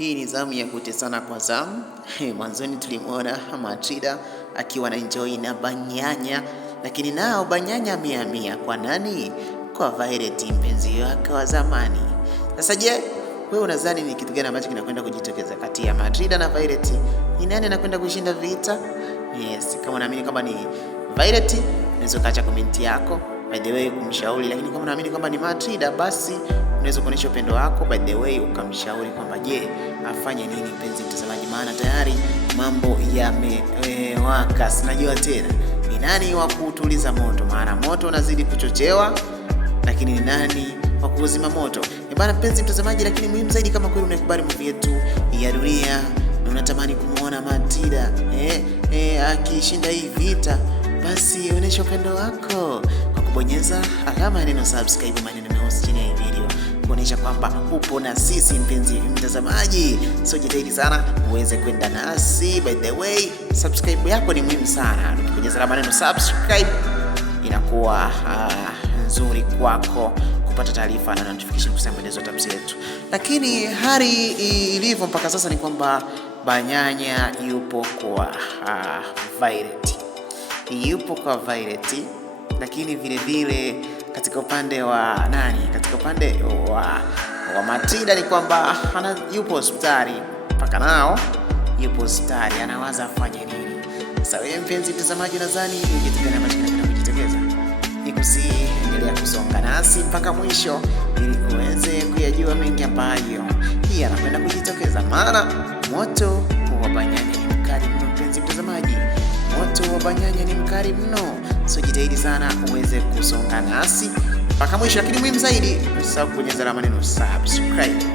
Hii ni zamu ya kutesana kwa zamu. Mwanzoni tulimwona Matilda akiwa na enjoy na Banyanya, lakini nao Banyanya amehamia kwa nani? Kwa Violet, mpenzi wake wa zamani. Sasa je, wewe unadhani ni kitu gani ambacho kinakwenda kujitokeza kati ya Matilda na Violet? Ni nani anakwenda kushinda vita? Yes, kama unaamini kwamba ni Violet, unaweza kaacha comment yako by the way kumshauri, lakini kama unaamini kwamba ni Matilda, basi unaweza kuonyesha upendo wako by the way ukamshauri kwamba je, afanye nini mpenzi mtazamaji, maana tayari mambo yamewaka. Sinajua tena ni nani wa kutuliza moto, maana moto unazidi kuchochewa, lakini ni nani wa kuzima moto? Bana mpenzi mtazamaji, lakini muhimu zaidi, kama kweli unakubali movie yetu ya Dunia na unatamani kumuona Matilda akishinda hii vita, basi onyesha upendo wako kwa kubonyeza alama ya neno subscribe, maneno meusi chini ya hii video, kuonyesha kwamba upo na sisi mpenzi mtazamaji. So jitahidi sana uweze kwenda nasi. By the way, subscribe yako ni muhimu sana. Ukibonyeza alama ya neno subscribe inakuwa nzuri kwako kupata taarifa na notification kuhusu mwendezo wa tamthilia yetu. Lakini hali ilivyo mpaka sasa ni kwamba Banyanya yupo kwa Violet. Yupo kwa Violet, lakini vile vile katika upande wa nani? Katika upande wa Matilda ni kwamba yupo hospitali, mpaka nao yupo hospitali, anawaza afanye nini. Sasa wewe mpenzi mtazamaji, nadhani ni kitu gani ambacho kinakwenda kujitokeza? Nikusihi endelea kusonga nasi mpaka mwisho ili uweze kuyajua mengi ambayo hii anakwenda kujitokeza, maana moto wa Banyanya ni mkali mno mpenzi mtazamaji, moto wa Banyanya ni mkali mno. So jitahidi sana uweze kusonga nasi mpaka mwisho, lakini muhimu zaidi usisahau kubonyeza alama neno subscribe.